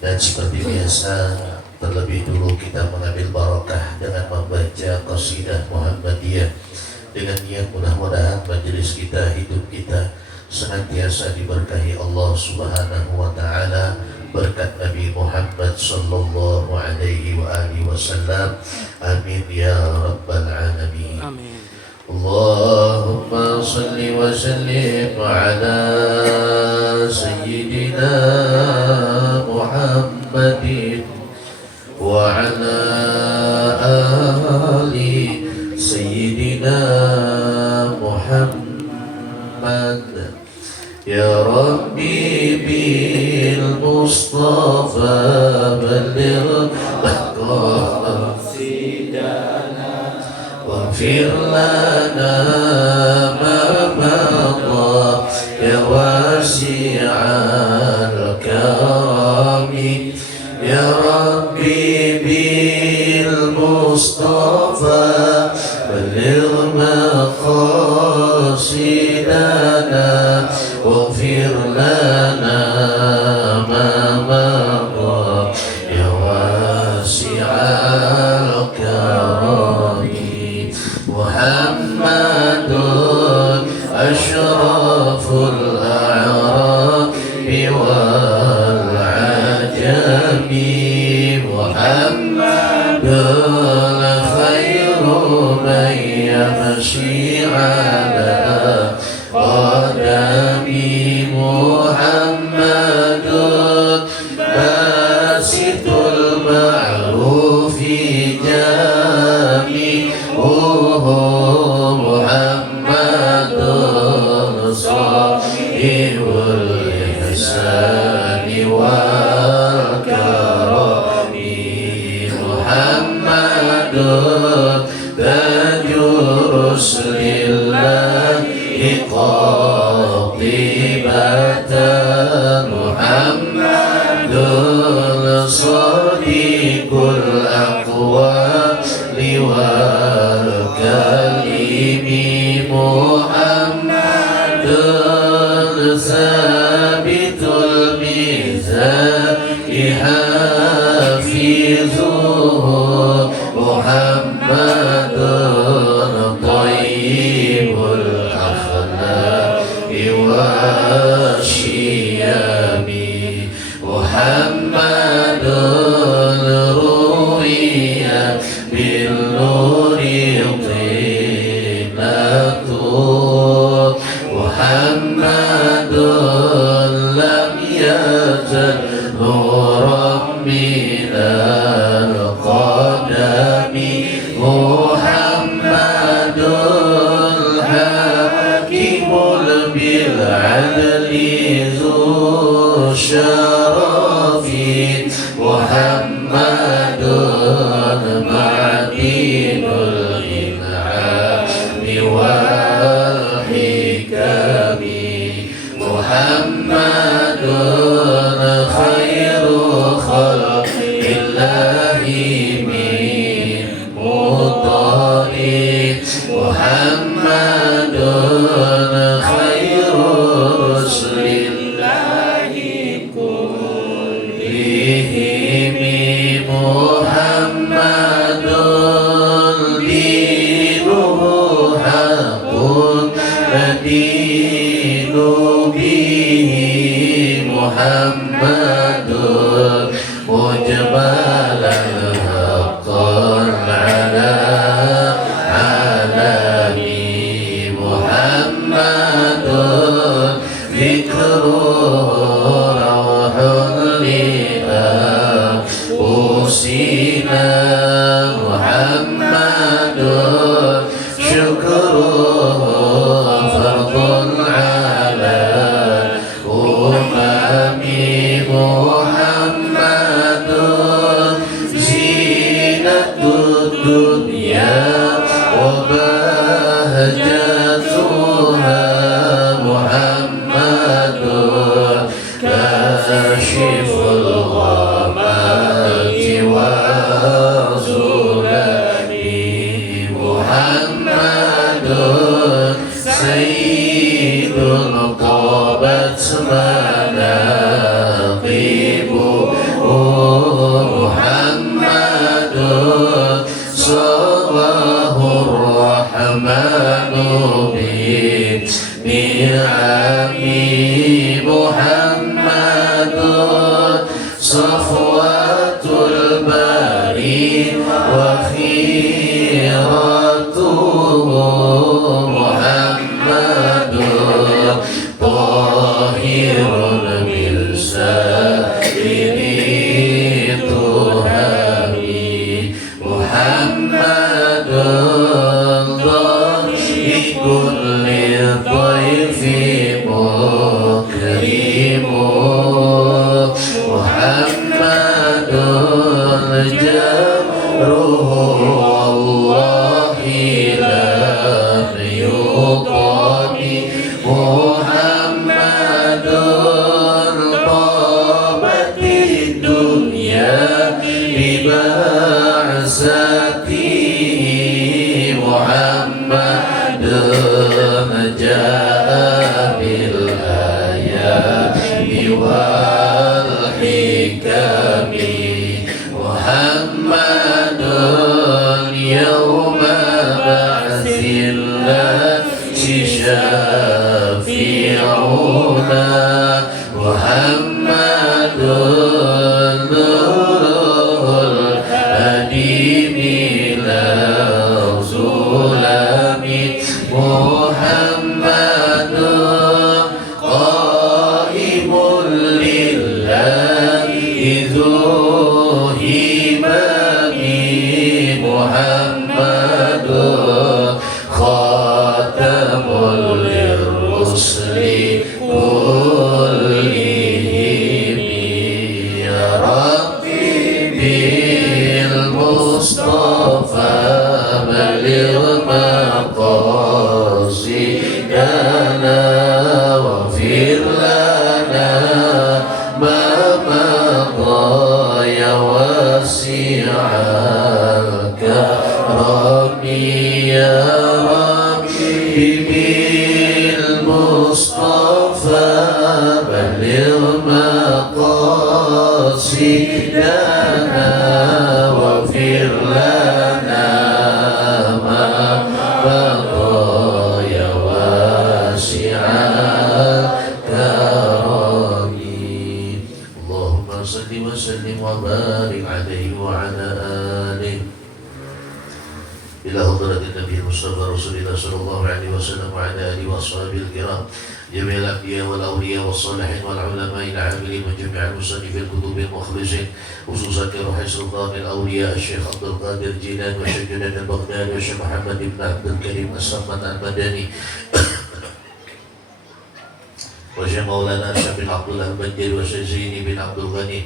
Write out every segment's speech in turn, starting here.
Dan seperti biasa, terlebih dulu kita mengambil barokah dengan membaca qasidah Muhammadiyah, dengan niat mudah-mudahan majelis kita, hidup kita senantiasa diberkahi Allah Subhanahu wa taala berkat Nabi Muhammad sallallahu alaihi wa alihi wasallam. Amin ya rabbal alamin. Amin. Allahumma salli wa sallim ala sayyidina Muhammadin wa ala ali sayyidina Muhammad. Ya Rabbi bil Mustafa balligh qasidana waghfir lana ma madha ya wasi'al karami. Ya Rabbi bil Mustafa balligh maqasidana waghfir lana ma madha ya wasi'al karami. Muhammadun ashraful a'rabi wal ajami. Muhammadun khairu man yamshi ala qadami. Muhammadun basitul ma'rufi jami. Muhammadun sahibul ihsani wal karami. Muhammadun tajur ruslillahi qatibatan. Muhammadun sadiqul aqwali wal kalimi. Muhammadun sabitul mizani hafizuhu. Muhammadun tayyibul akhlaqi wasyiyami. Muhammadun ruwiya bil nuri tinatu. Muhammadun lam yazal nuran minal qadami. Muhammadun hakimul bil adli zu syarafi. Muhammadun ma'dinul in'ami wal hikami. Muhammadun khairu khalqillahi min mutari. Muhammadun khairu ruslillahi kullihim. Muhammadun dinuhu haqqun nadinu bihi. Muhammadun mujmalan haqqan ala alami. Muhammadun dhikruhu rawhun li anfusina. Muhammadun syukruhu fardun ala umami. Muhammadun zinatud dunya wa bahjatuha. Muhammadun kashiful ghamati wa zulami. Muhammadun sayyidun tabat manaqibu صفوة الباري وخيرته محمد طاهر من سائر تهامي محمد ضاحك للضيف مكرم محمد جاره والله لم يطم محمد طابت الدنيا ببعثته محمد جاء بالآيات والحكم محمد يوم بعث الله شافعنا محمد نور الهدي إلى ظلام محمد قائم لله ذو همم محمد خاتم للرسل كلهم يا ربي بالمصطفى بلغ مقاصدنا واغفر لنا ما مضى يا واسع الكرم يا ربي بالمصطفى بلغ مقاصدنا واغفر لنا ما مضى يا واسع الكرم اللهم صل وسلم وبارك عليه وعلى آله إلى حضرة النبي المصطفى رسول الله صلى الله عليه وسلم وعلى آله وأصحابه الكرام جميع الأنبياء والأولياء والصالحين والعلماء العاملين من جميع المصنفين الكتب المخلصين خصوصا كروح سلطان الأولياء الشيخ عبد القادر الجيلاني والشيخ جنيد البغدادي والشيخ محمد بن عبد الكريم الصمد المدني وشيخ مولانا الشيخ بن عبد الله البنجري والشيخ زيني بن عبد الغني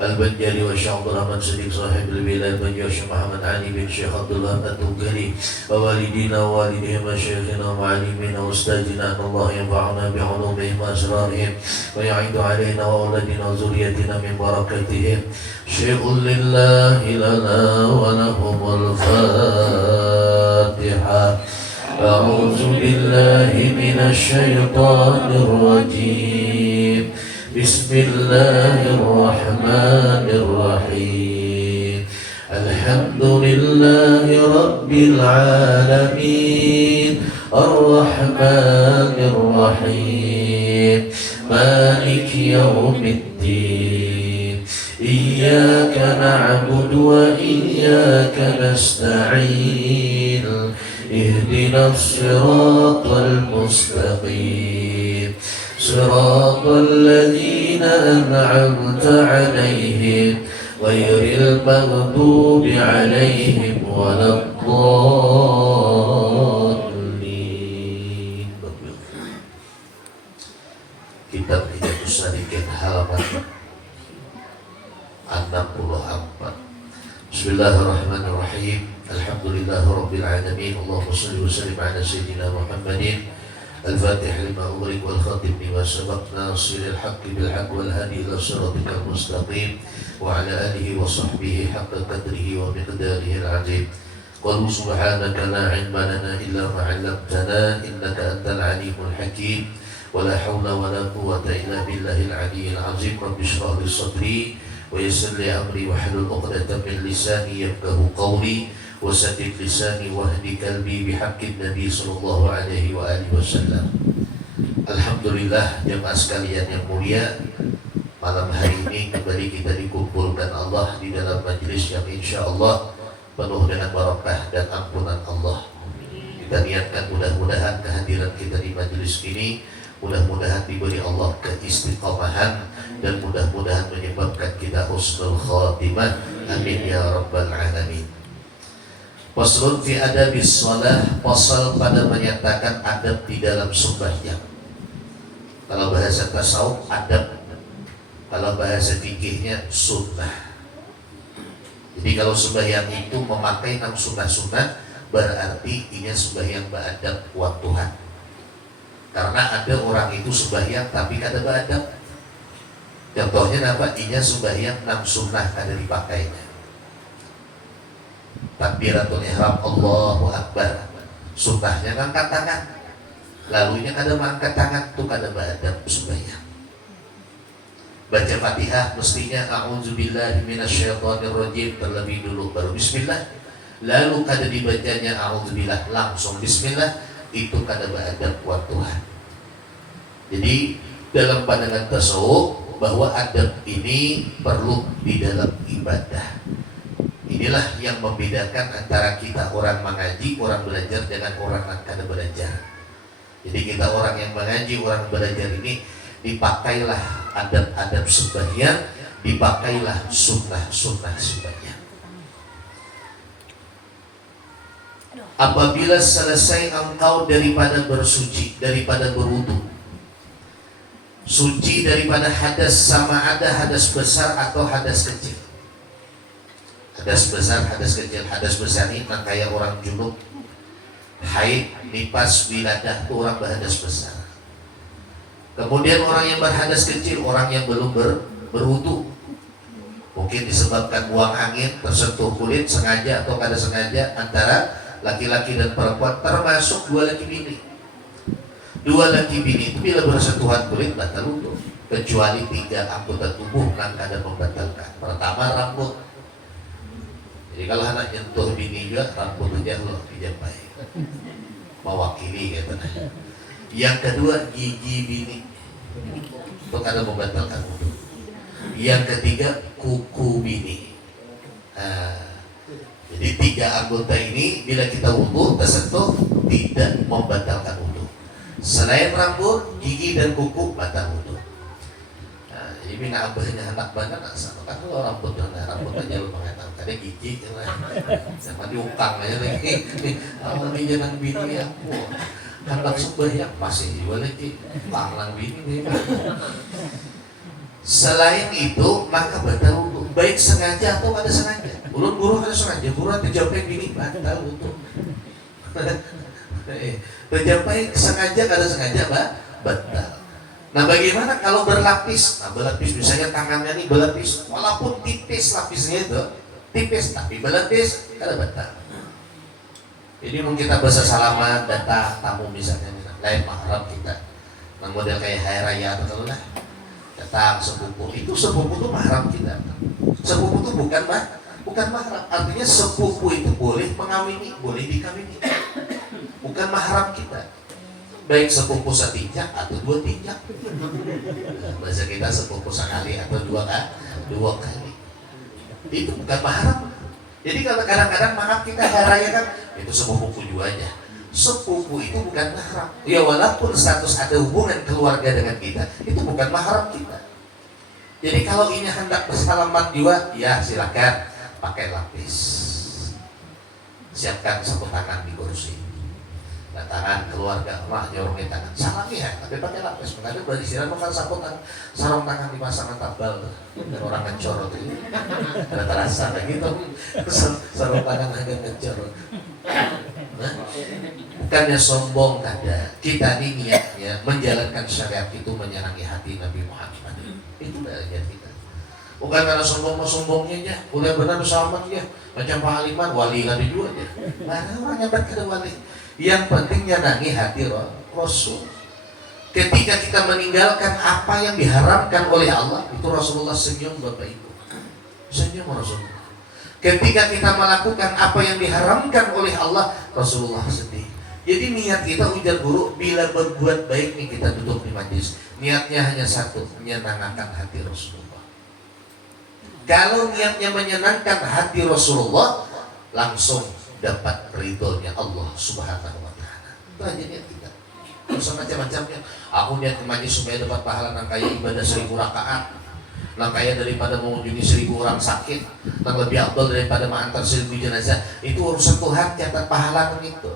البنجري والشيخ عبد الرحمن صديق صاحب الولاية البنجري والشيخ محمد علي بن شيخ عبد الله الدوكري ووالدينا ووالديهم وشيخنا ومعلمينا واستاذنا أن الله ينفعنا بعلومهم وأسرارهم ويعيد علينا وأولادنا وذريتنا من بركتهم شيء لله لنا ولهم الفاتحة أعوذ بالله من الشيطان الرجيم بسم الله الرحمن الرحيم الحمد لله رب العالمين الرحمن الرحيم مالك يوم الدين إياك نعبد وإياك نستعين اهدنا الصراط المستقيم صراط الذين أنعمت عليهم غير المغضوب عليهم ولا الضالين. Kitab Hidayatus Salikin halaman 64. Bismillahirrahmanirrahim. Alhamdulillah Rabbil Alamin. Allahumma salli wa sallim ala Sayyidina Muhammadin الفاتح لما أغلق والخاتم لما سبق ناصر الحق بالحق والهادي إلى صراطك المستقيم وعلى آله وصحبه حق قدره ومقداره العظيم. قالوا سبحانك لا علم لنا إلا ما علمتنا إنك أنت العليم الحكيم ولا حول ولا قوة إلا بالله العلي العظيم. رب اشرح لي صدري ويسر لي أمري واحلل عقدة من لساني يفقهوا قولي وسدد لساني واهdi qalbi bihaqqin Nabi sallallahu alaihi wa alihi wasallam. Alhamdulillah jemaah sekalian yang mulia, malam hari ini kembali kita majelis yang insya Allah penuh dengan barakah dan ampunan Allah. Kita niatkan mudah-mudahan kehadiran kita di majelis ini mudah-mudahan diberi Allah keistiqomahan dan mudah-mudahan menyebabkan kita husnul khatimah. Amin ya rabbal alamin. Faslun fi adabis shalah, pasal pada menyatakan adab di dalam sembahyang. Kalau bahasa tasawuf adab, kalau bahasa fikihnya sunnah. Jadi kalau sembahyang itu memakai 6 sunnah-sunnah, berarti ini sembahyang beradab buat Tuhan. Karena ada orang itu sembahyang tapi kada beradab. Contohnya apa? Inya sembahyang 6 sunnah kada dipakainya. Takbiratul ihram Allahu Akbar, sunnahnya ngangkat tangan, lalunya kada mengangkat tangan, itu kada beradab sembahyang. Baca Fatihah mestinya a'udzubillahi minasyaitonirrajim terlebih dulu baru bismillah. Lalu kada dibacanya a'udzubillah langsung bismillah, itu kada beradab buat Tuhan. Jadi dalam pandangan tasawuf bahwa adab ini perlu di dalam ibadah. Inilah yang membedakan antara kita orang mengaji, orang belajar dengan orang yang kada belajar. Jadi kita orang yang mengaji, orang belajar ini dipakailah adab-adab sembahyang, dipakailah sunnah-sunnah sembahyang. Apabila selesai engkau daripada bersuci, daripada berwudu, suci daripada hadas, sama ada hadas besar atau hadas kecil. Hadas besar, hadas kecil. Hadas besar ini kayak orang junub, haid, nifas, wiladah, itu orang berhadas besar. Kemudian orang yang berhadas kecil, orang yang belum berwudu, mungkin disebabkan buang angin, tersentuh kulit sengaja atau kada sengaja antara laki-laki dan perempuan, termasuk dua laki bini. Dua laki bini itu bila bersentuhan kulit batal wudu, kecuali 3 anggota tubuh yang kada membatalkan. Pertama, rambut. Jadi kalau anak nyentuh bini juga rambut aja lo dijampai, mewakili gitu. Yang kedua, gigi bini, itu kada membatalkan wudu. Yang ketiga, kuku bini. Jadi 3 anggota ini bila kita wudu tersentuh tidak membatalkan wudu. Selain rambut, gigi dan kuku batal wudu. Nah, ini nak abahnya anak banget nak sama kan kalau rambut aja lu mengatakan kada gigi sama diukang aja lagi. Kalau ini jangan bini aku hendak sembahyang masih juga lagi lang bini. Selain itu maka batal wudu, baik sengaja atau kada sengaja. Ulun guru kada sengaja, guru nanti jawabnya bini batal wudu. Terjampai sengaja kada sengaja batal. Nah bagaimana kalau berlapis? Nah berlapis misalnya tangannya ini berlapis, walaupun tipis lapisnya itu tipis tapi berlapis kada batal. Jadi mungkin kita bahasa salaman datang tamu misalnya lain mahram kita, nah model kayak hari raya atau lah datang sepupu, itu sepupu itu mahram kita. Sepupu itu bukan mahram, artinya sepupu itu boleh mengawini, boleh dikawini, bukan mahram kita. Baik sepupu setinjak atau 2 tinjak. Bahasa kita sepupu sekali atau 2 kali. Itu bukan mahram. Jadi kalau kadang-kadang mahram kita hari kan itu sepupu juga aja. Sepupu itu bukan mahram. Ya walaupun status ada hubungan keluarga dengan kita, itu bukan mahram kita. Jadi kalau ini hendak bersalaman juga, ya silakan pakai lapis. Siapkan sapu tangan di kursi. Tangan keluarga Allah jorongin tangan salam ya tapi pakai lapis. Makanya berarti sih makan sapu tangan, sarung tangan dipasangan tabal dan orang ngecor itu ada terasa kayak gitu. Sarung tangan agak ngecor. Nah, bukannya sombong kada, kita ini niatnya menjalankan syariat itu menyenangi hati Nabi Muhammad. Itu niat kita. Bukan karena sombongnya aja, boleh benar bersalaman ya macam Pak Aliman wali kan juga aja. Mana orang yang berkata wali. Yang penting nyenangi hati Rasul. Ketika kita meninggalkan apa yang diharamkan oleh Allah, itu Rasulullah senyum Bapak Ibu. Senyum Rasulullah. Ketika kita melakukan apa yang diharamkan oleh Allah, Rasulullah sedih. Jadi niat kita ujar guru, bila berbuat baik nih kita duduk di majlis, niatnya hanya satu, menyenangkan hati Rasulullah. Kalau niatnya menyenangkan hati Rasulullah, langsung dapat ridhonya Allah Subhanahu wa taala. Itu aja niat kita. Terus macam-macamnya. Aku niat ke majlis supaya dapat pahala nang kaya ibadah 1000 rakaat. Nang kaya daripada mengunjungi 1000 orang sakit, nang lebih afdal daripada mengantar 1000 jenazah. Itu urusan Tuhan, catat pahala nang itu.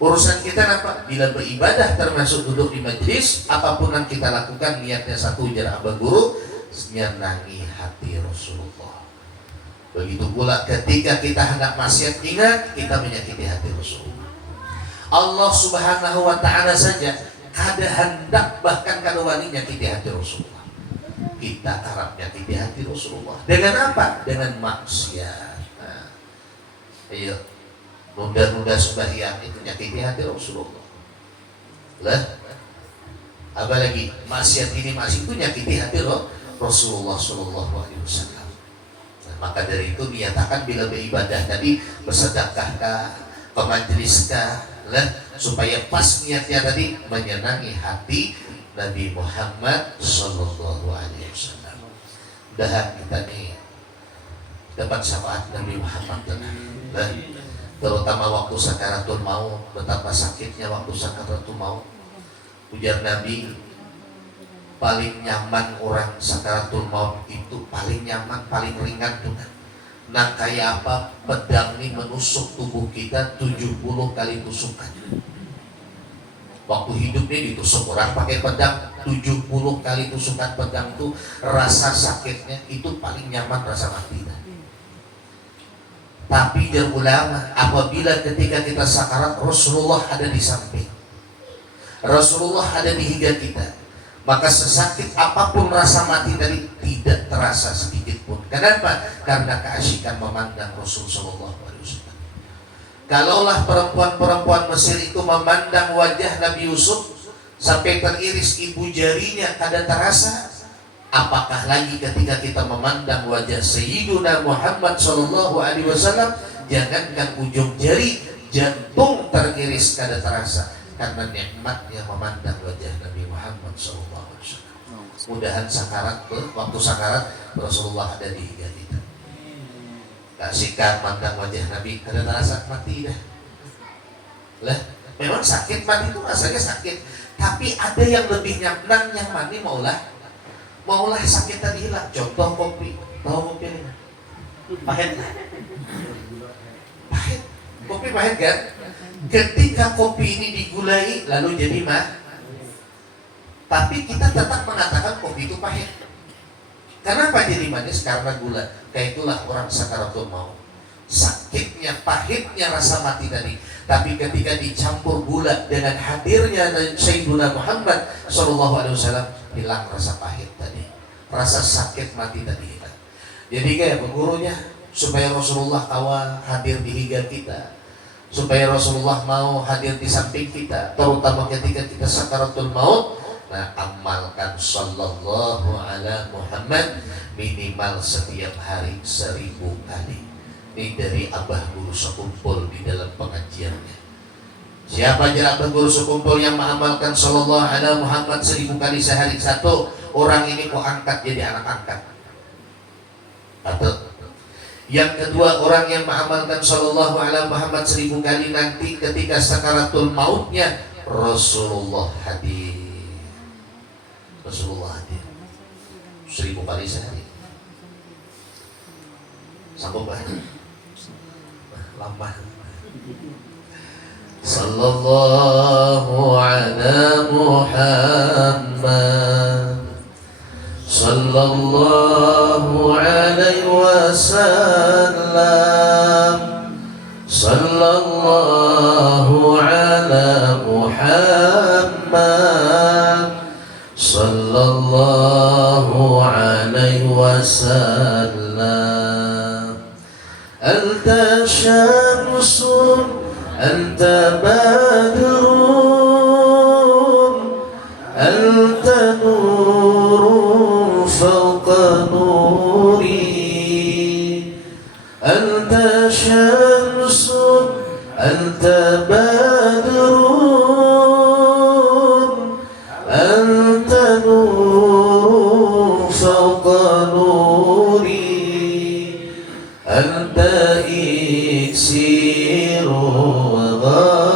Urusan kita apa? Bila beribadah termasuk duduk di majlis, apapun yang kita lakukan niatnya satu jar abah guru, nyenangi hati Rasulullah. Begitu pula ketika kita hendak maksiat, ingat kita menyakiti hati Rasulullah. Allah Subhanahu wa taala saja kada hendak bahkan kada wani nyakiti hati Rasulullah. Kita harap nyakiti hati Rasulullah. Dengan apa? Dengan maksiat. Nah, ayo nunda-nunda sembahyang itu nyakiti hati Rasulullah. Lah, apalagi maksiat ini masih itu nyakiti hati Rasulullah Shallallahu Alaihi Wasallam. Nah, maka dari itu niatakan bila beribadah tadi bersedekahkah, ke majliskah, lah supaya pas niatnya tadi menyenangi hati Nabi Muhammad Shallallahu Alaihi Wasallam. Mudahan kita nih dapat syafaat Nabi Muhammad lah. Terutama waktu sakaratul maut, betapa sakitnya waktu sakaratul maut. Ujar Nabi, paling nyaman orang sakaratul maut itu paling nyaman, paling ringan tuh. Nah kayak apa pedang ini menusuk tubuh kita 70 kali tusukan. Waktu hidup ini ditusuk orang pakai pedang 70 kali tusukan pedang itu, rasa sakitnya itu paling nyaman rasa mati. Tapi jar ulama, apabila ketika kita sakarat Rasulullah ada di samping, Rasulullah ada di hingga kita, maka sesakit apapun rasa mati tadi tidak terasa sedikit pun. Kenapa? Karena keasyikan memandang Rasul Sallallahu Alaihi Wasallam. Kalaulah perempuan-perempuan Mesir itu memandang wajah Nabi Yusuf sampai teriris ibu jarinya kada terasa, apakah lagi ketika kita memandang wajah Sayyiduna Muhammad Sallallahu Alaihi Wasallam? Jangankan ujung jari, jantung teriris kada terasa karena nikmatnya memandang wajah Nabi Muhammad Sallallahu Alaihi Wasallam. Mudahan sakarat, waktu sakarat Rasulullah ada di hingga kita. Kasihkan mandang wajah Nabi kada terasa mati dah. Lah, memang sakit mati itu rasanya sakit, tapi ada yang lebih nyaman yang mati maulah sakit tadi hilang. Contoh kopi, tahu kopi ini? Pahit, pahit, kopi pahit kan? Ketika kopi ini digulai lalu jadi tapi kita tetap mengatakan kopi itu pahit. Kenapa jadi manis? Karena gula. Kayak itulah orang sakaratul maut. Sakitnya, pahitnya rasa mati tadi. Tapi ketika dicampur gula dengan hadirnya Sayyiduna Muhammad Sallallahu Alaihi Wasallam, hilang rasa pahit tadi, rasa sakit mati tadi hilang. Jadi kayak pengurunya supaya Rasulullah tawa hadir di hingga kita, supaya Rasulullah mau hadir di samping kita, terutama ketika kita sakaratul maut. Nah, amalkan sallallahu ala Muhammad minimal setiap hari 1000 kali. Ini dari abah guru sekumpul di dalam pengajiannya. Siapa aja abah guru sekumpul yang mengamalkan sallallahu ala Muhammad 1000 kali sehari, satu orang ini kok angkat jadi anak angkat. Atau yang kedua, orang yang mengamalkan sallallahu ala Muhammad 1000 kali, nanti ketika sakaratul mautnya Rasulullah hadir. Rasulullah hadir 1000 kali sehari. Sanggup kan? Lama. Sallallahu ala Muhammad sallallahu alaihi wasallam sallallahu ala Muhammad sallallahu alaihi wasallam. Anta syamsun anta badrun anta nurun fawqa nuri anta syamsun anta badrun anta nurun fawqa nuri أنت إكسير وغالي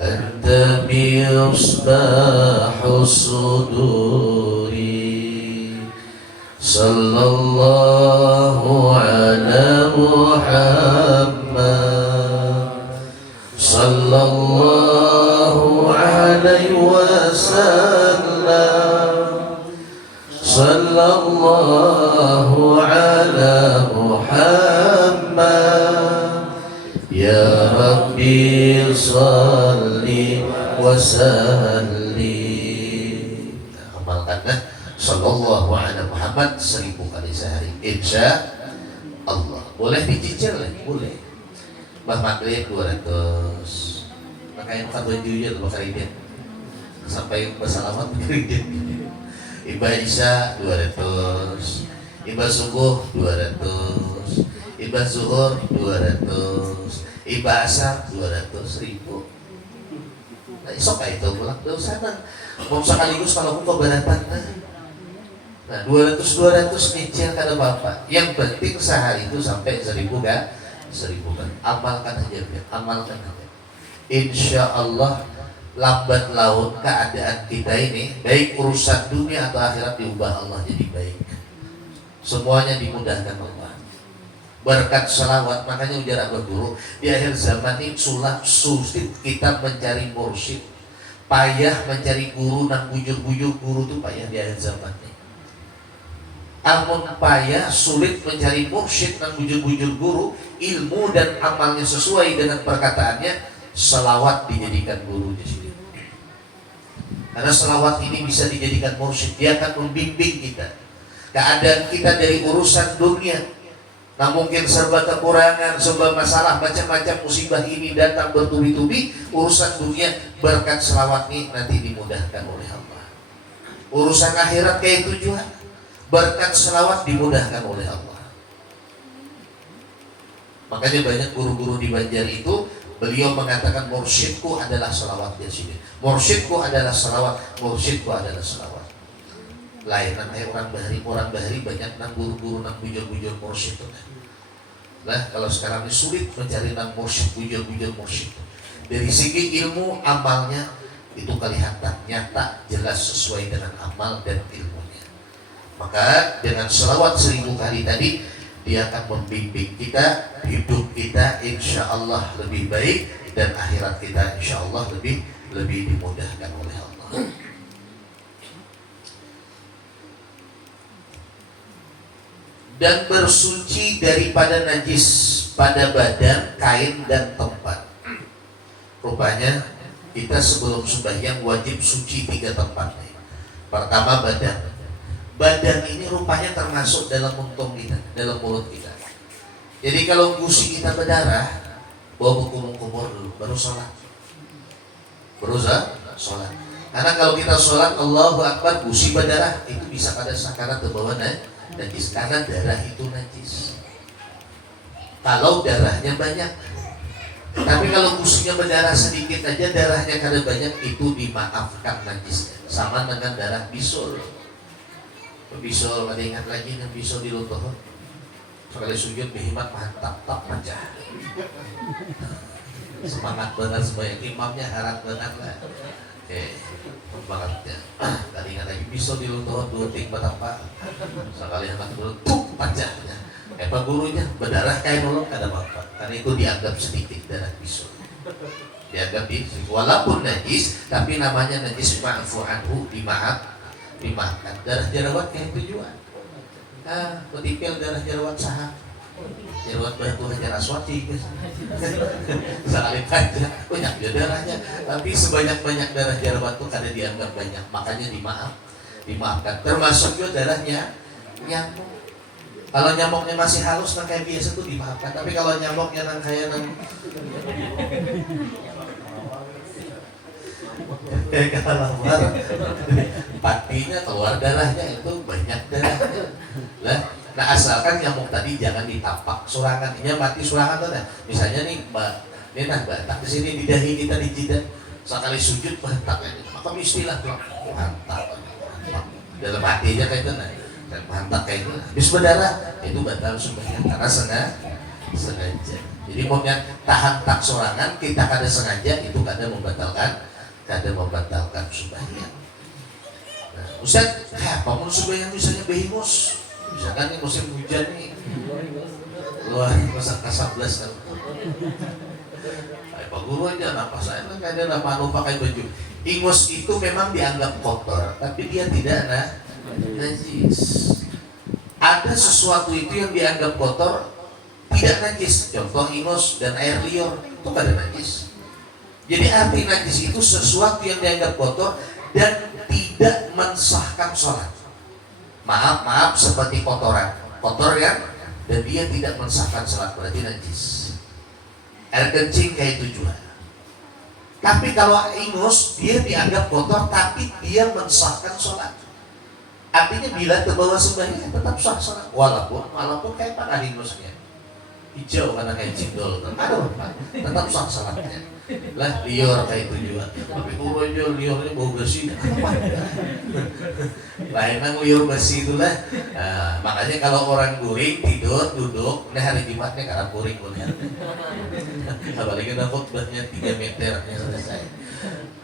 أنت مصباح الصدور صلى الله على محمد صلى الله عليه وسلم صلى الله على محمد يا ربي صل وسلم. Amalkanlah sallallahu ala Muhammad 1000 kali sehari, insya Allah. Boleh dicicil lagi, boleh. Bah maghrib 200, makanya bukan baju bakal ini sampai bersalamat keringet. Iba isya 200, iba subuh 200, iba zuhur 200, iba asar 200.000. Nah, isok itu pulang dosa kan. Mau sekaligus kalau aku keberatan nah 200 nyicil kada bapak. Yang penting sehari itu sampai 1000 kan? 1000 kan. Amalkan aja ya, amalkan aja. Insya Allah lambat laun keadaan kita ini baik urusan dunia atau akhirat diubah Allah jadi baik. Semuanya dimudahkan Allah. Berkat salawat, makanya ujar Abah Guru di akhir zaman ini sulit kita mencari mursyid. Payah mencari guru dan bujur-bujur guru itu payah di akhir zaman ini. Amun payah sulit mencari mursyid dan bujur-bujur guru, ilmu dan amalnya sesuai dengan perkataannya, salawat dijadikan guru di sini. Karena salawat ini bisa dijadikan mursyid, dia akan membimbing kita. Keadaan kita dari urusan dunia, nah mungkin serba kekurangan, serba masalah, macam-macam musibah ini datang bertubi-tubi, urusan dunia berkat salawat ini nanti dimudahkan oleh Allah. Urusan akhirat kayak tujuan, berkat salawat dimudahkan oleh Allah. Makanya banyak guru-guru di Banjar itu, beliau mengatakan mursyidku adalah salawat di sini. Mursyidku adalah salawat, mursyidku adalah salawat. Lainan kayak orang bahari banyak nang guru-guru nang bujur-bujur mursyid. Nah kalau sekarang ini sulit mencari nang mursyid, bujur-bujur mursyid. Dari segi ilmu amalnya itu kelihatan nyata jelas sesuai dengan amal dan ilmunya. Maka dengan selawat 1000 kali tadi dia akan membimbing kita, hidup kita insya Allah lebih baik dan akhirat kita insya Allah lebih dimudahkan oleh Allah. Dan bersuci daripada najis pada badan, kain dan tempat. Rupanya kita sebelum sembahyang wajib suci 3 tempat. Pertama badan. Badan ini rupanya termasuk dalam untung kita, dalam mulut kita. Jadi kalau gusi kita berdarah, bawa kumur-kumur dulu, baru sholat. Sholat. Karena kalau kita sholat Allahu Akbar, gusi berdarah, itu bisa pada sakara terbawa najis, karena darah itu najis. Kalau darahnya banyak, tapi kalau gusinya berdarah sedikit aja, darahnya kada banyak, itu dimaafkan najisnya. Sama dengan darah bisul. Bisul, ada ingat lagi yang bisul di lutut. Sekali sujud berhimat mantap tak pecah. Semangat benar sebanyak imamnya, harap benar lah. Oke, semangatnya. Tadi ingat lagi bisul di lutut 2 ting betapa. Sekali anak dulu tuh pecahnya. Pak gurunya berdarah kain ulung kada apa-apa. Karena itu dianggap sedikit darah bisul. Dianggap walaupun najis, tapi namanya najis ma'fu anhu, dimaafkan. Darah jerawat kayak tujuan. Petipil darah jerawat saham. Jerawat batu hajar aswati sekali aja banyak darahnya, tapi sebanyak-banyak darah jerawat itu kada dianggap banyak, makanya dimaafkan. Termasuk juga darahnya nyamuk. Kalau nyamuknya masih halus nah kayak biasa tuh dimaafkan, tapi kalau nyamuknya nang kayak keluar patinya, keluar darahnya, itu banyak darahnya lah. Nah asalkan nyamuk tadi jangan ditapak surangan, ini mati surangan tuh. Misalnya nih ini batak di sini di dahi kita di jidat, sekali sujud batak, maka istilah tuh mantap dalam hati aja kayak itu. Dan hantak kayak itu habis berdarah itu batal sembahyang karena sengaja. Jadi maunya tahan tak sorangan kita kada sengaja itu kada membatalkan sembahyang. Nah, Ustaz, apa mau sembahyang misalnya behingus, misalkan ini musim hujan nih, luar kasar belas kan. Pak Guru aja nafas saya kan ada nama pakai baju. Ingus itu memang dianggap kotor, tapi dia tidak najis. Ada sesuatu itu yang dianggap kotor tidak najis. Contoh ingus dan air liur itu kada najis. Jadi arti najis itu sesuatu yang dianggap kotor dan tidak mensahkan sholat. Maaf seperti kotoran, kotor kan, dan dia tidak mensahkan sholat berarti najis. Air kencing kayak itu juga. Tapi kalau ingus dia dianggap kotor tapi dia mensahkan sholat. Artinya bila terbawa sembahyang tetap sah sholat walaupun kayak pada ingusnya hijau karena kayak cindol, tetap sah sholatnya. Lah liur kayak itu juga. Tapi kalau aja liurnya bau bersih, lain nang liur bersih itulah. Nah, makanya kalau orang guring tidur duduk, nah hari Jumatnya karena guring punya. Apalagi khutbahnya 3 meternya selesai.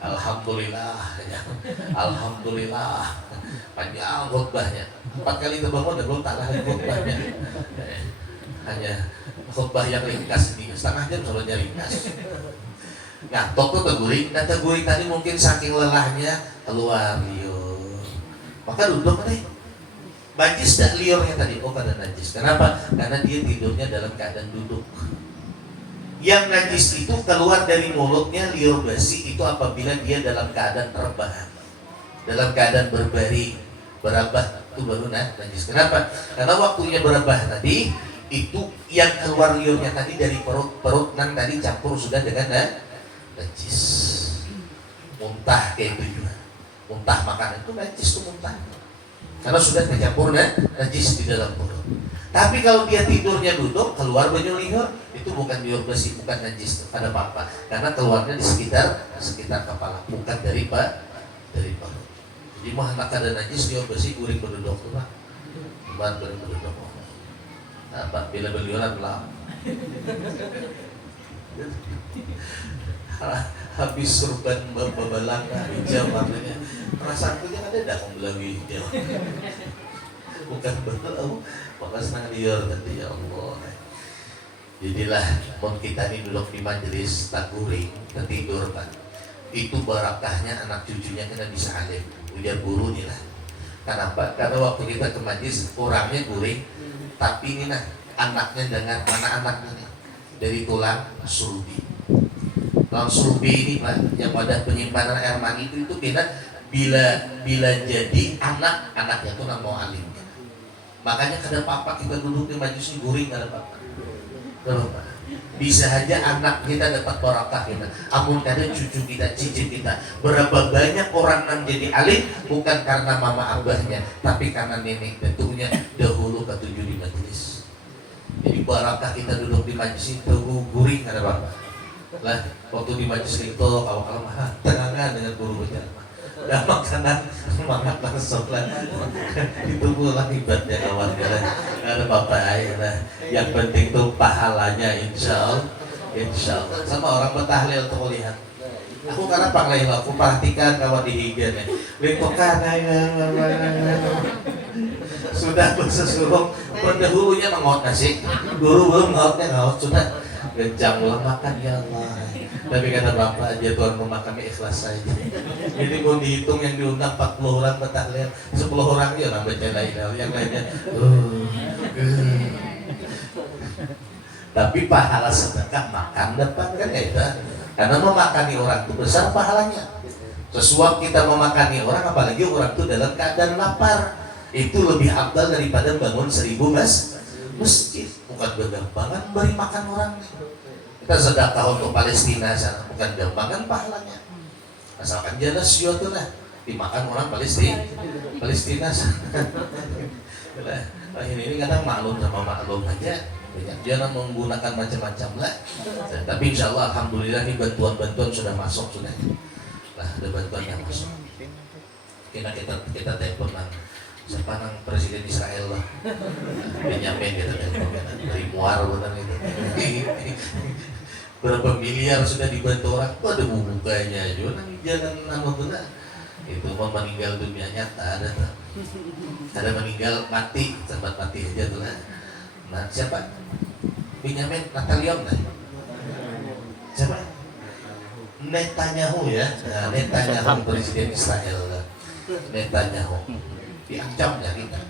Alhamdulillah, alhamdulillah panjang khutbahnya. 4 kali terbangun dan belum tak lagi khutbahnya. Hanya khutbah yang ringkas ini setengah jam soalnya ringkas. Ngantuk tuh terguring, dan terguring tadi mungkin saking lelahnya keluar liur. Maka duduk nih. Najis tak liurnya tadi? Oh kada najis. Kenapa? Karena dia tidurnya dalam keadaan duduk. Yang najis itu keluar dari mulutnya liur basi itu apabila dia dalam keadaan rebahan, dalam keadaan berbaring, berabah itu baru najis. Kenapa? Karena waktunya berabah tadi itu yang keluar liurnya tadi dari perut nang tadi campur sudah dengan najis. Muntah kayak itu juga. Muntah makanan itu najis tuh muntah. Karena sudah tercampur najis di dalam perut. Tapi kalau dia tidurnya duduk, keluar banyak liur, itu bukan liur bersih, bukan najis, ada apa-apa. Karena keluarnya di sekitar kepala, bukan dari perut. Jadi mah anak ada najis liur bersih, guring berduduk tuh Pak. Bukan guring berduduk. Nah, Pak, bila beliuran lah. Habis surban babalang hijau warnanya perasaan punya ada dah membelawi hijau bukan betul maka senang liur tadi ya Allah. Jadilah pun kita ini duduk di majelis tak guring tertidur Pak, itu barakahnya anak cucunya kena bisa alim ujar guru nih lah. Kenapa? Karena waktu kita ke majelis orangnya guring tapi ini anaknya dengan mana anaknya nih dari tulang sulbi. Tulang ini Pak, yang wadah penyimpanan air mani itu bila jadi anaknya tuh nggak mau alim. Makanya kadang papa kita duduk di majelis guring kada papa. Bisa aja anak kita dapat barakah kita. Amun kadang cucu kita, cicit kita. Berapa banyak orang yang jadi alim bukan karena mama abahnya, tapi karena nenek tentunya dahulu ketujuh di majelis. Jadi barakah kita duduk di majelis itu guring kada papa. Lah waktu di majelis itu kalau mah tenangan dengan guru berjamaah dah makanan semangat langsung lah itu pulang ibadah kawan kalian ada bapak ayah yang penting tuh pahalanya insya Allah sama orang bertahlil tuh lihat aku karena panglih aku perhatikan kawan di higan ya lintukan sudah bersesuruh pendahulunya mengaut nasi guru belum ngaut sudah genjang ulang makan ya Allah. Tapi kata bapak aja Tuhan mau makan ikhlas saja. Jadi mau dihitung yang diundang 40 orang bertahlil 10 orang dia orang baca la ilaha yang lainnya. Tapi pahala sedekah makan depan kan ya itu. Karena memakani orang itu besar pahalanya. Sesuap kita memakani orang apalagi orang itu dalam keadaan lapar itu lebih afdal daripada bangun 1000 masjid. Bukan bergampangan beri makan orang. Kita sedekah untuk Palestina sana, bukan gampangan pahalanya. Asalkan jelas itu lah dimakan orang Palestina sana. Ini kadang maklum sama maklum aja. Banyak jangan menggunakan macam-macam lah. Tapi insya Allah alhamdulillah ini bantuan-bantuan sudah masuk sudah. Lah ada bantuan yang masuk. Kita telepon siapa nang Presiden Israel Benyamin gitu kan, dari muar benar gitu. Berapa miliar sudah dibantu orang, kok ada bukanya juga jangan nama benar. Itu mau meninggal dunia nyata ada tuh. Ada meninggal mati, sempat mati aja tuh lah. Nah siapa? Benyamin Netanyahu lah. Siapa? Netanyahu ya, nah, Netanyahu presiden Israel. Netanyahu diancamnya kita.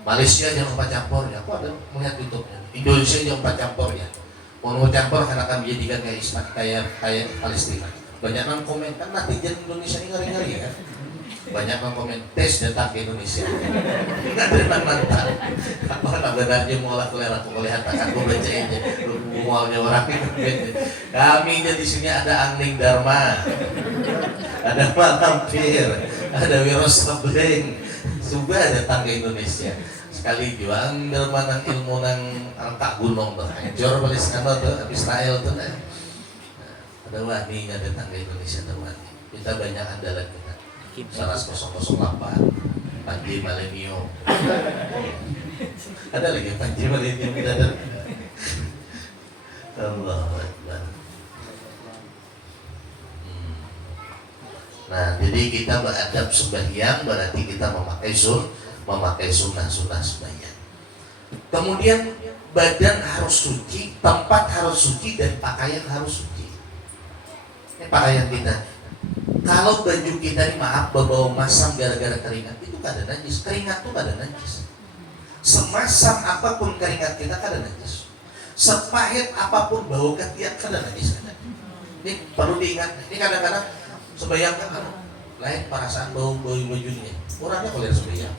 Malaysia jangan lupa campurnya. Aku ada melihat YouTube-nya. Indonesia jangan lupa campurnya. Mau campur karena akan menjadikan kayak Palestina. Banyak yang komen kan netizen Indonesia ini ngeri-ngeri ya. Banyak yang komen tes datang ke Indonesia. Nggak ada mantan. Apa sebenarnya mau lakukan aku melihat akan gue baca aja. Mualnya orang ini. Kami di sini ada Angling Dharma, ada Malampir, ada Wiro Sableng. Coba datang ke Indonesia sekali juang Dharma nang ilmu nang angka gunung tuh. Hancur Palestina tuh, Israel tuh. Ada waninya datang ke Indonesia tuh wani. Kita banyak andalan kita. 10008 Panji Milenium. Ada lagi Panji Milenium kita ada. Allahu Akbar. Nah, jadi kita beradab sembahyang berarti kita memakai sunnah sembahyang. Kemudian badan harus suci, tempat harus suci, dan pakaian harus suci. Ini pakaian kita. Kalau baju kita ini maaf berbau masam gara-gara keringat, itu kada najis. Keringat itu kada najis. Semasam apapun keringat kita kada najis. Sepahit apapun bau ketiak kada najis. Ini perlu diingat. Ini kadang-kadang sembahyang kan lain perasaan bau bajunya. Orangnya kuliah sembahyang.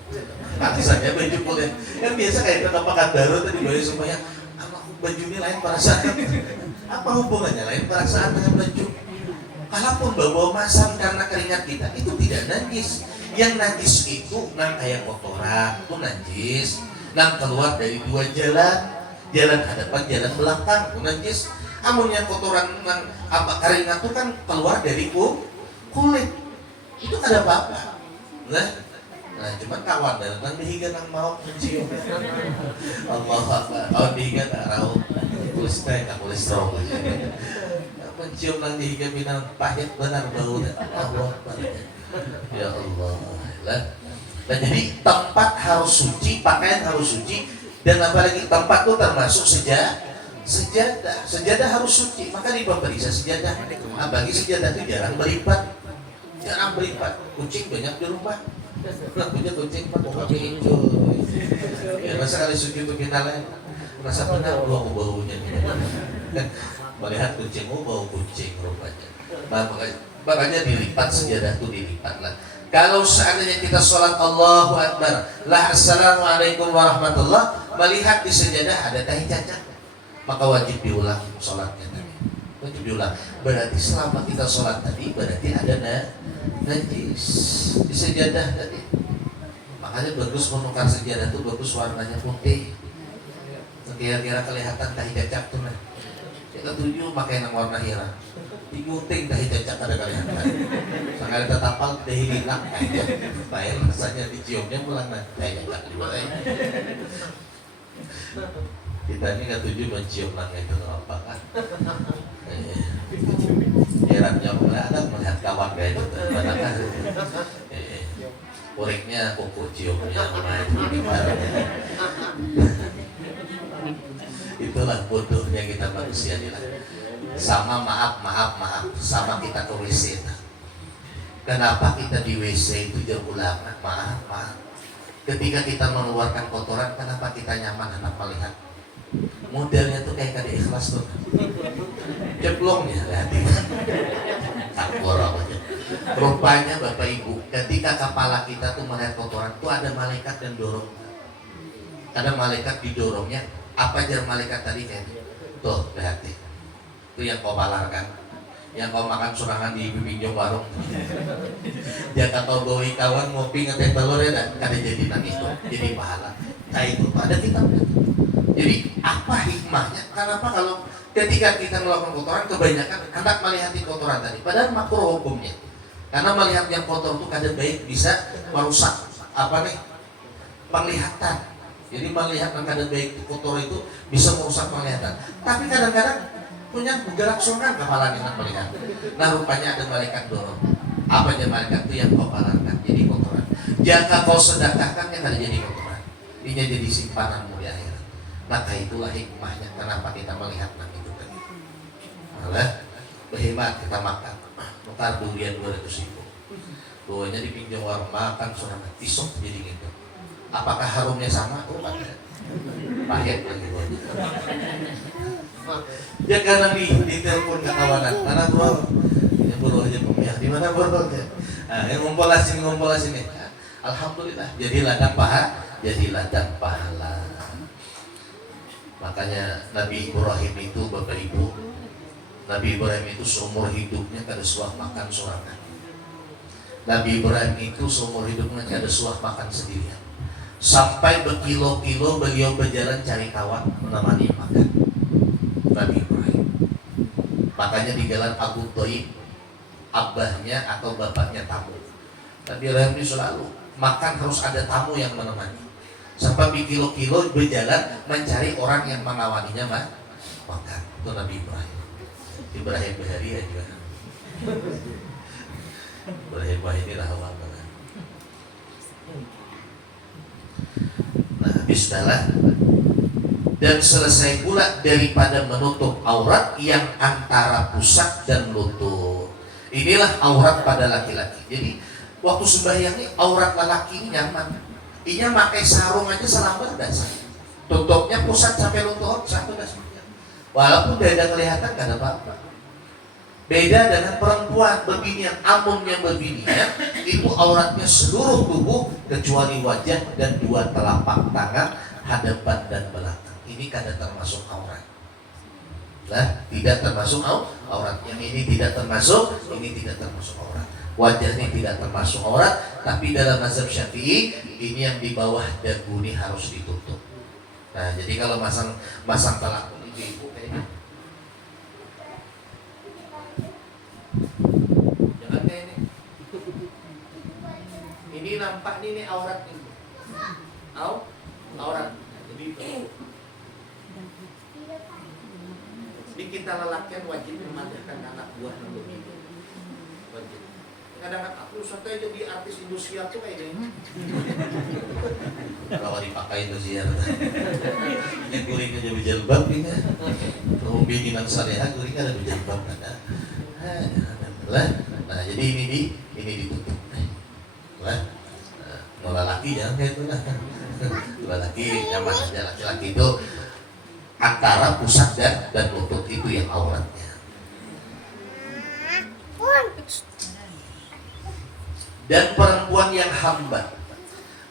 Makanya baju kuliah. Kan biasa kayak kita pakai baru tadi baju sembahyang. Baju ini lain perasaan. Apa hubungannya lain perasaan dengan baju? Kalaupun bau masam karena keringat kita itu tidak najis. Yang najis itu nang kayak kotoran itu najis. Nang keluar dari dua jalan hadapan, jalan belakang itu najis. Amun yang kotoran nang apa keringat itu kan keluar dari kulit. Itu ada apa-apa. Nah cuman kawan dan dihiga nang mau mencium. Allah Akbar. Oh dihiga tak raut. Kolesterol aja. Mencium nang dihiga minang pahit benar bau. Allah Akbar. Ya Allah. Nah jadi tempat harus suci, pakaian harus suci, dan apalagi tempat itu termasuk sejadah harus suci. Maka diperiksa sejadah. Bagi sejadah itu jarang berlipat. Kucing banyak di rumah. Punya kucing pak kami hijau. Ya masa kali suci itu kita lain. Rasa benar baunya. Melihat kucingmu bau kucing rupanya. Makanya dilipat sejadah itu dilipat lah. Kalau seandainya kita sholat Allahu Akbar, Assalamualaikum warahmatullah, melihat di sejadah ada tahi cacat, maka wajib diulang sholatnya tadi. Wajib diulang. Berarti selama kita sholat tadi berarti ada najis di sejadah tadi. Makanya bagus menukar sejadah itu bagus warnanya putih. Kira-kira kelihatan tahi cacat tuh nah. Kita tuju pakai yang warna hilang. Ikuting tahi cacat ada kelihatan. Sangat tetapal tahi hilang aja. Lain rasanya diciumnya pulang tahi cacat juga. Kita ini nggak tuju mencium nang itu apa kan? Herannya ada melihat kawan kayak itu, mana kan? Kuriknya kuku ciumnya main. Itulah bodohnya kita manusia ini lah. Sama maaf, sama kita ke WC. Kenapa kita di WC itu jauh ulama? Maaf. Ketika kita mengeluarkan kotoran, kenapa kita nyaman anak melihat? Modelnya tuh kayak kada ikhlas tuh. Ceplongnya hati. Takbor aja. Rupanya Bapak Ibu, ketika kepala kita tuh melihat kotoran tuh ada malaikat yang dorong. Ada malaikat didorongnya. Apa jar malaikat tadi kayak tuh lihat itu yang kau palarkan, yang kau makan surangan di pinjau warung. Jika kau bawa kawan ngopi ngeteh telur ya ada jadi nang itu jadi pahala. Nah itu ada kitabnya. Jadi apa hikmahnya? Kenapa kalau ketika kita melakukan kotoran kebanyakan hendak melihat kotoran tadi, padahal makruh hukumnya. Karena melihat yang kotor itu kadang baik bisa merusak apa nih penglihatan. Jadi melihat yang kada baik kotor itu bisa merusak penglihatan. Tapi kadang-kadang punya bergerak songan kepala dengan melihat. Nah rupanya ada malaikat dorong. Apa aja malaikat itu yang kau palangkan jadi kotoran. Jika kau sedekahkan yang ada jadi kotoran. Ini jadi simpananmu di akhirat. Maka itulah hikmahnya kenapa kita melihat nak itu tadi. Malah berhemat kita makan. Nukar durian 200.000. Duanya dipinjam warung makan sorangan tisok jadi gitu. Apakah harumnya sama? Oh ada. Pahit lagi buatnya. Ya karena di telepon ke kawanan, mana bro? Yang bro aja pemiah. Di mana bro? Nah, yang ngumpul sini. Alhamdulillah. Jadi ladang pahala. Makanya Nabi Ibrahim itu Bapak Ibu, Nabi Ibrahim itu seumur hidupnya kada suah makan sorangan. Nabi Ibrahim itu seumur hidupnya kada suah makan sendirian. Sampai berkilo-kilo beliau berjalan cari kawan menemani makan. Nabi Ibrahim. Makanya di jalan Abu Thaib, abahnya atau bapaknya tamu. Nabi Ibrahim itu selalu makan harus ada tamu yang menemani. Sampai berkilo-kilo berjalan mencari orang yang mengawaninya makan. Itu Nabi Ibrahim. Ibrahim Bahari aja. Ibrahim ini rahwan banget. Nah, bismillah. Dan selesai pula daripada menutup aurat yang antara pusat dan lutut. Inilah aurat pada laki-laki. Jadi waktu sembahyang ini aurat lelaki ini nyaman. Inya pakai sarung aja selama dasar. Tutupnya pusat sampai lutut satu dasar. Walaupun dada kelihatan gak ada apa-apa. Beda dengan perempuan berbinian, amunnya berbinian itu auratnya seluruh tubuh kecuali wajah dan dua telapak tangan, hadapan dan belakang. Ini kada termasuk aurat. Lah, tidak termasuk aurat. Yang ini tidak termasuk, ini tidak termasuk aurat. Wajahnya tidak termasuk aurat, tapi dalam mazhab Syafi'i ini yang di bawah dagu ini harus ditutup. Nah, jadi kalau masang pelakon itu ibu kayaknya. Jangan kayak ini. Ini nampak ini aurat ini. Aurat. Jadi kita lelakian wajib memanjakan anak buah yang begitu. Wajib. Kadang-kadang aku sampai jadi artis Indosiar tuh kayak gini. Kalau dipakai Indosiar, ini guring aja berjilbab ini. Kalau bikinan salehah guring ada berjilbab ada. Nah, jadi ini ditutup. Lah, lelaki jangan kayak itu lah. Lelaki nyaman aja, laki-laki itu antara pusat dan lutut itu yang auratnya. Dan perempuan yang hamba.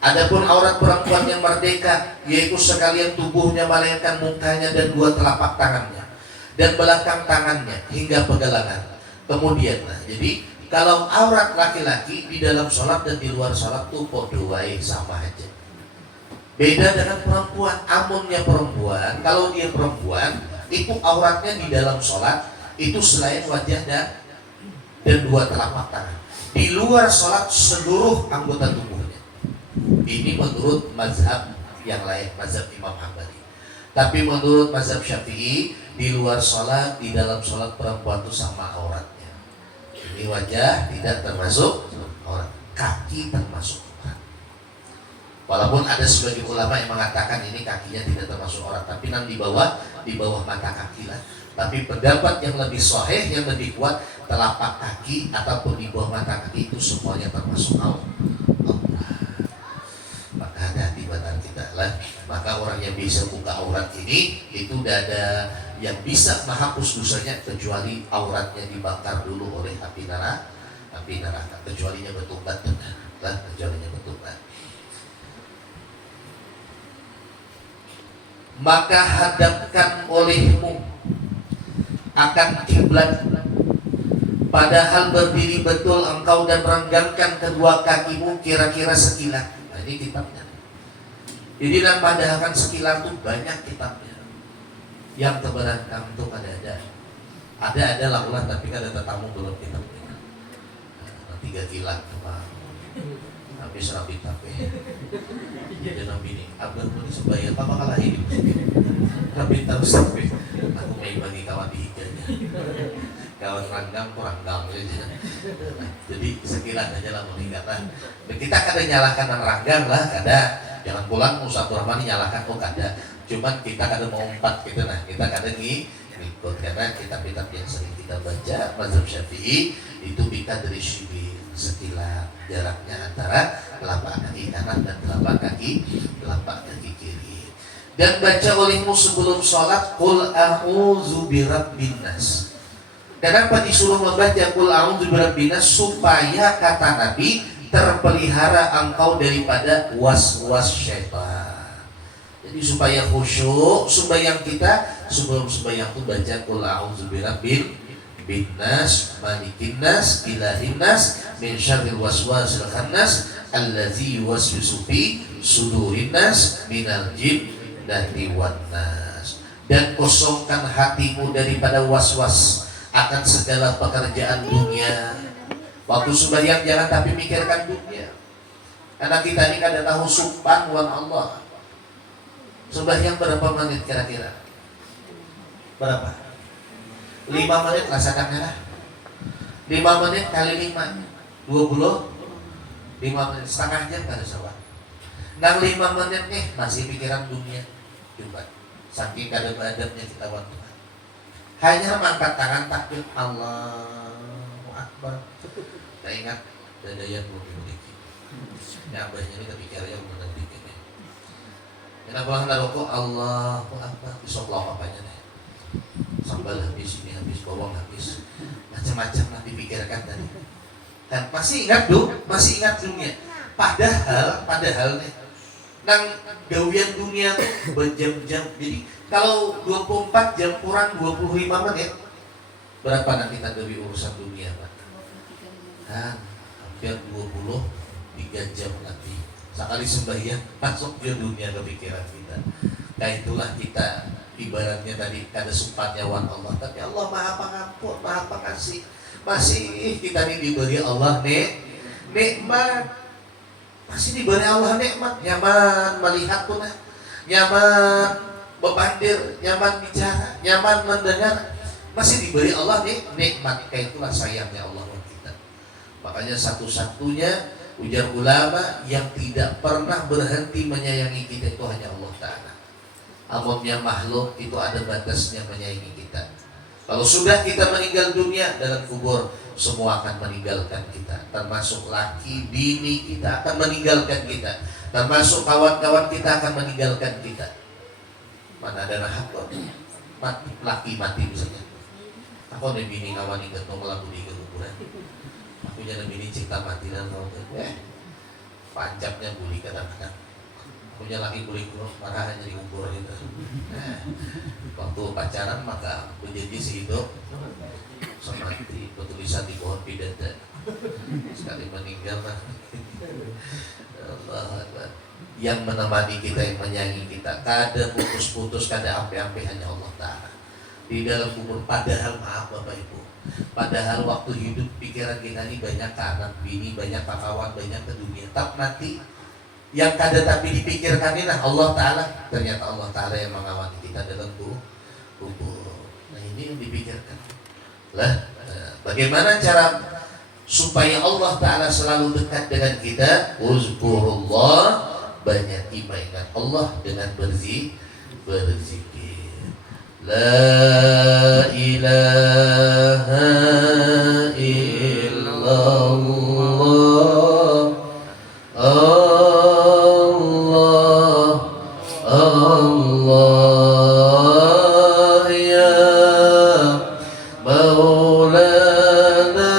Adapun aurat perempuan yang merdeka, yaitu sekalian tubuhnya melainkan mukanya dan dua telapak tangannya dan belakang tangannya hingga pegalangan. Kemudian, jadi kalau aurat laki-laki di dalam sholat dan di luar sholat tuh podo wae sama aja. Beda dengan perempuan, amunnya perempuan, kalau dia perempuan itu auratnya di dalam sholat itu selain wajah dan dua telapak tangan. Di luar sholat seluruh anggota tubuhnya. Ini menurut mazhab yang lain, mazhab Imam Hambali. Tapi menurut mazhab Syafi'i, di luar sholat, di dalam sholat perempuan itu sama auratnya. Ini wajah tidak termasuk aurat, kaki termasuk aurat. Walaupun ada sebagian ulama yang mengatakan ini kakinya tidak termasuk aurat, tapi nanti di bawah mata kaki lah. Tapi pendapat yang lebih sahih, yang lebih kuat, telapak kaki ataupun di bawah mata kaki itu semuanya termasuk aurat. Maka hati-hati badan kita lah. Maka orang yang bisa buka aurat ini itu tidak ada yang bisa menghapus dosanya kecuali auratnya dibakar dulu oleh api neraka. Kecualinya bertobat lah, kecualinya bertobat. Maka hadapkan olehmu akan kiblat, padahal berdiri betul engkau dan renggangkan kedua kakimu kira-kira sekilat. Nah, ini kitabnya. Jadi dan padahal sekilat itu banyak kitabnya. Yang keberangkam itu ada lah ulah, tapi ada tetamu belum kitabnya. 3 kilat habis rapi tapi. Jadi nabi ini abang ini sebaik kawan ranggang kuranggang gitu. Jadi sekilas aja lah meninggalkan. Kita kadang nyalakan ranggang lah, kadang jangan pulang Ustaz Rahman nyalakan kok kadang. Cuman kita kadang mau umpat gitu nah, kita kadang ngikut karena kitab-kitab yang sering kita baca mazhab Syafi'i itu kita dari Syibir sekilas jaraknya antara telapak kaki kanan dan telapak kaki kiri. Dan baca olehmu sebelum sholat qul a'udzu birabbin nas. Kenapa disuruh membaca qul a'udzu birabbin nas? Supaya kata Nabi terpelihara engkau daripada was-was syaitan. Jadi supaya khusyuk sembahyang kita, sebelum sembahyang itu baca qul a'udzu birabbin nas, malikin nas, ilahin nas, min syarril waswasil khannas allazi yuwaswisu fi sudurin nas minal jinnati wan nas. Dan kosongkan hatimu daripada was-was akan segala pekerjaan dunia. Waktu sembahyang jangan tapi mikirkan dunia. Karena kita ini kada tahu sumpah wan Allah. Sembahyang berapa menit kira-kira? Berapa? 5 menit rasakan merah. 5 menit kali 5 25 menit, setengah jam kada sawan. Nang 5 menit nih masih pikiran dunia. Coba saking kada beradabnya kita waktu. Hanya mengangkat tangan takbir Allahu Akbar. Saya ingat dadayan belum dimiliki. Nyabahnya ini kepikiran yang menang dikitnya. Kenapa hendak rokok Allahu Akbar besok lo apanya nih? Sambal habis, ini habis, bawang habis, macam-macam lah dipikirkan tadi. Dan masih ingat masih ingat dunia. Padahal nih, nang gawian dunia tuh berjam-jam. Jadi kalau 24 jam kurang 25 menit, berapa nanti kita gawi urusan dunia, Pak? Kan hampir 23 jam nanti. Sekali sembahyang masuk ke dunia kepikiran kita. Nah itulah kita ibaratnya tadi kada sempatnya wan Allah, tapi Allah Maha Pengampun, Maha Pengasih. Masih kita ini diberi Allah nikmat. Masih diberi Allah nikmat, nyaman melihat pun, nyaman bepandir, nyaman bicara, nyaman mendengar. Masih diberi Allah nikmat. Kayak itulah sayangnya Allah buat kita. Makanya satu-satunya ujar ulama yang tidak pernah berhenti menyayangi kita itu hanya Allah Ta'ala. Amamnya makhluk itu ada batasnya menyayangi kita. Kalau sudah kita meninggal dunia dalam kubur, semua akan meninggalkan kita. Termasuk laki, bini kita akan meninggalkan kita. Termasuk kawan-kawan kita akan meninggalkan kita. Mana ada rahab mati, laki mati misalnya. Aku ada bini kawan ingat mau melambuni ke kuburan. Aku jadi bini cinta mati dan mau pancapnya buli kadang-kadang. Punya laki kulit marahan jadi kubur itu. Waktu pacaran maka berjanji si hidup semati bertulisan di pohon pidata. Sekali meninggal lah. Allah Akbar. Yang menemani kita, yang menyayangi kita, kada putus-putus, kada ampe-ampe hanya Allah Ta'ala. Di dalam kubur padahal maaf Bapak Ibu, padahal waktu hidup pikiran kita ini banyak ke anak bini, banyak ke kawan, banyak ke dunia. Tapi nanti yang kada tapi dipikirkan ini Allah Ta'ala. Ternyata Allah Ta'ala yang mengawani kita dalam kubur. Nah ini yang dipikirkan lah. Bagaimana cara supaya Allah Ta'ala selalu dekat dengan kita? Uzkurullah, banyak ingat Allah dengan berzikir. La ilaha illallah. Allah ya Maulana,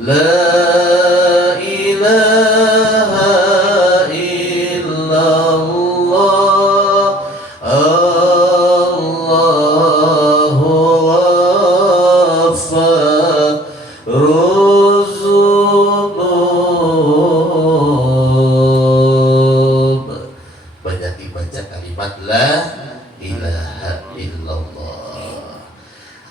la ilaha illallah. Allahu ghaffaruz dzunub. Banyak dibaca kalimat la ilaha illallah.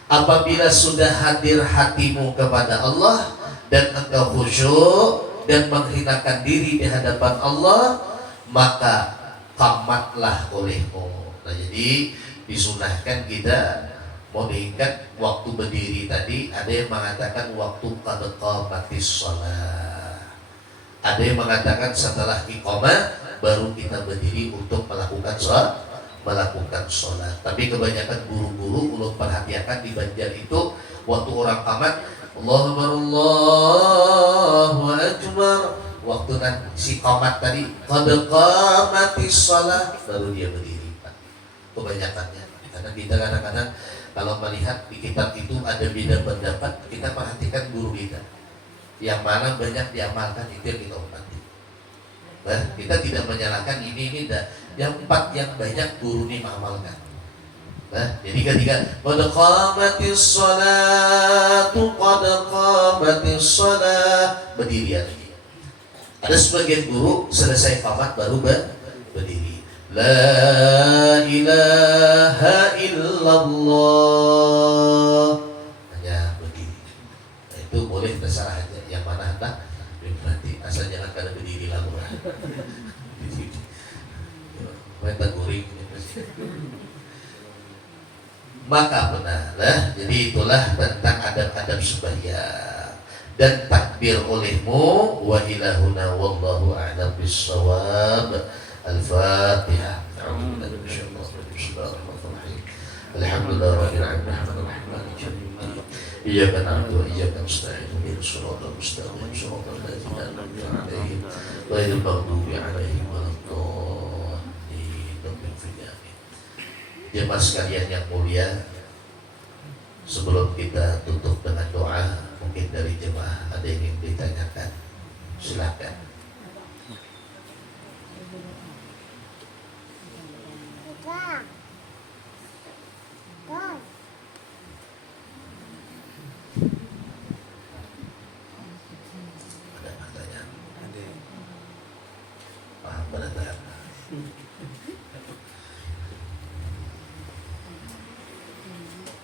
Apabila sudah hadir hatimu kepada Allah dan engkau khusyuk dan menghinakan diri di hadapan Allah, maka tamatlah olehmu. Nah, jadi disunahkan kita Mau diingat waktu berdiri tadi, ada yang mengatakan waktu qad qamatis shalah. Ada yang mengatakan setelah iqamah baru kita berdiri untuk melakukan sholat. Tapi kebanyakan guru-guru ulun perhatikan di Banjar itu waktu orang qamat Allahu Akbar, Allahu Akbar, waktu si qamat tadi qad qamatis shalah baru dia berdiri. Kebanyakannya karena kita kadang-kadang kalau melihat di kitab itu ada beda pendapat, kita perhatikan guru kita yang mana banyak diamalkan itu yang kita hormati. Nah, kita tidak menyalahkan ini dah. Yang 4 yang banyak guru ini mengamalkan. Nah, jadi ketika qad qamatis sholatu qad qamatis shalah berdiri lagi. Ada sebagian guru selesai qamat baru berdiri. La ilaha illallah hanya berdiri. Nah, itu boleh terserah aja yang mana hendak berarti asal jangan kada berdiri lalu lah. Mereka guring. Maka benarlah. Jadi itulah tentang adab-adab sembahyang dan takbir olehmu. Wa ilahuna wallahu a'lam bissawab. Al-Fatihah. Alhamdulillah rabbil alamin. Iyyaka na'budu wa iyyaka nasta'in. Ihdinas siratal mustaqim. Siratal ladzina an'amta 'alaihim ghairil maghdubi 'alaihim waladdallin. Jemaah sekalian yang mulia, sebelum kita tutup dengan doa, mungkin dari jemaah ada yang ingin ditanyakan, silakan. Ada pertanyaan? Ada. Paham pertanyaan?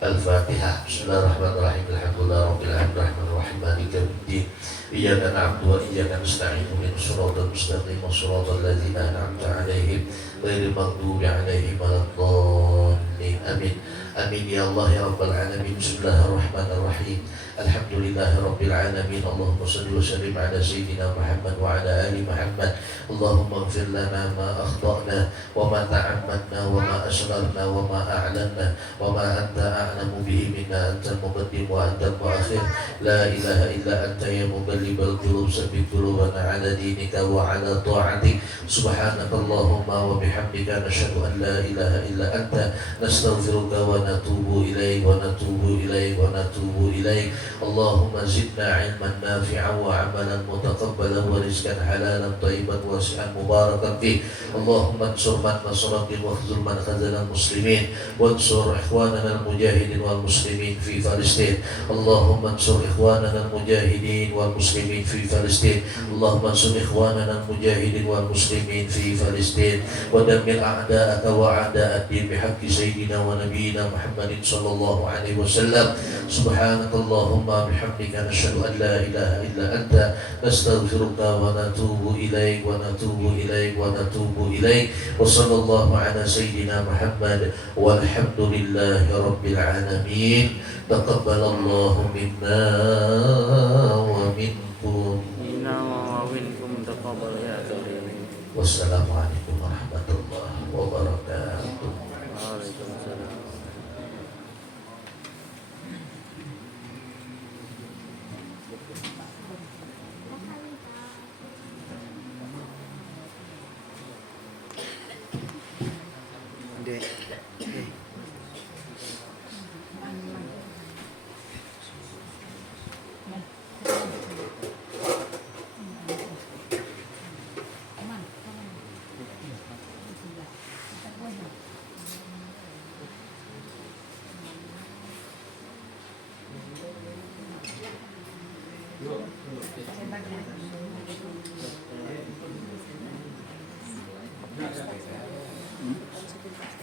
Al-Fatihah. Bismillahirrahmanirrahim. Alhamdulillah rabbil alamin arrahmanir rahim maliki yaumiddin. Iyyaka na'budu wa iyyaka nasta'in. Ihdinas siratal mustaqim siratal ladzina an'amta 'alaihim ghairil maghdubi 'alaihim waladdallin. Amin. Amin ya Allah ya rabbal alamin. Bismillahirrahmanirrahim. Alhamdulillahi rabbil alamin. Allahumma shalli wa sallim ala sayyidina Muhammad wa ala ali Muhammad. Allahumma ighfir lana ma akhtana wa ma ta'ammadna wa ma asrarna wa ma a'lanna wa ma anta a'lamu bihi minna, anta al-muqaddim wa anta al-mu'akhir. La ilaha illa anta ya muqallibal qulub, sabbit qulubana ala dinika wa ala ta'atik. Subhanakallahumma wa bihamdika nashhadu an la ilaha illa anta nastaghfiruka wa natubu ilaik wa natubu ilaik wa natubu ilaik. Allahumma zidna ilman nafi'an wa amalan mutaqabbalan wa rizqan halalan thayyiban wasi'an mubarakan fih. Allahumma ansur man nasrakin wa khzul man khazal muslimin wa ansur ikhwanana al-mujahidin wal muslimin fi Palestin. Allahumma ansur ikhwanana al-mujahidin wal muslimin fi Palestin. Allahumma ansur ikhwanana al-mujahidin wal muslimin fi Palestin wa dammir a'da'aka wa a'da'ad-din bihaqqi sayyidina wa nabiyyina Muhammadin sallallahu alaihi wasallam. Subhanakallahumma bihamdika nashhadu an la ilaha illa anta nastaghfiruka wa natubu ilaik wa natubu ilaik wa natubu ilaik. Wa sallallahu ala sayyidina Muhammad walhamdulillahi rabbil alamin. Taqabbalallahu minna wa minkum. Inna wa minkum taqabbal ya karim. Wassalamualaikum warahmatullahi wabarakatuh. Waalaikumsalam. Hmm?